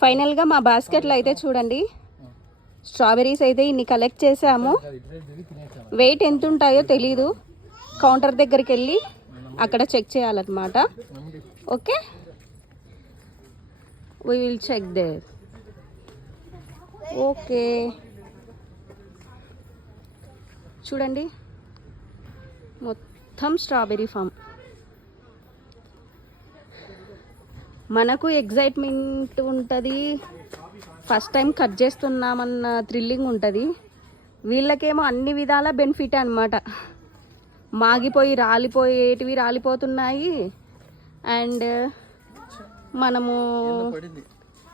ఫైనల్గా మా బాస్కెట్లో అయితే చూడండి, స్ట్రాబెర్రీస్ అయితే ఇన్ని కలెక్ట్ చేసాము. వెయిట్ ఎంత ఉంటాయో తెలీదు, కౌంటర్ దగ్గరికి వెళ్ళి అక్కడ చెక్ చేయాలన్నమాట. Okay, we will check there. Okay, చూడండి మొత్తం స్ట్రాబెర్రీ ఫామ్. మనకు ఎగ్జైట్మెంట్ ఉంటుంది, ఫస్ట్ టైం కట్ చేస్తున్నామన్న థ్రిల్లింగ్ ఉంటుంది. వీళ్ళకేమో అన్ని విధాల బెనిఫిట్ అనమాట. మాగిపోయి రాలిపోయేటివి రాలిపోతున్నాయి, అండ్ మనము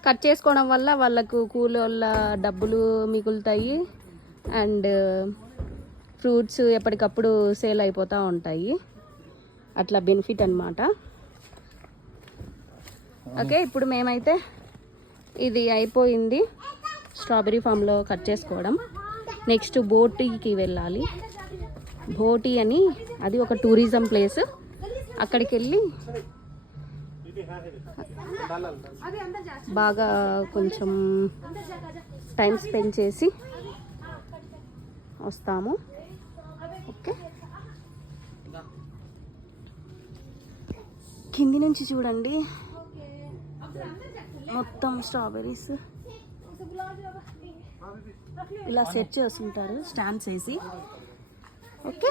కట్ చేసుకోవడం వల్ల వాళ్ళకు కూలోళ్ళ డబ్బులు మిగులుతాయి, అండ్ ఫ్రూట్స్ ఎప్పటికప్పుడు సేల్ అయిపోతూ ఉంటాయి. అట్లా బెనిఫిట్ అన్నమాట. ఓకే, ఇప్పుడు మేమైతే ఇది అయిపోయింది స్ట్రాబెర్రీ ఫామ్లో కట్ చేసుకోవడం. నెక్స్ట్ బోటీకి వెళ్ళాలి. బోటీ అని అది ఒక టూరిజం ప్లేస్. అక్కడికి వెళ్ళి బాగా కొంచెం టైం స్పెండ్ చేసి వస్తాము. ఓకే, కింది నుంచి చూడండి మొత్తం స్ట్రాబెర్రీస్ ఇలా సెట్ చేస్తుంటారు స్టాండ్స్ వేసి. ఓకే,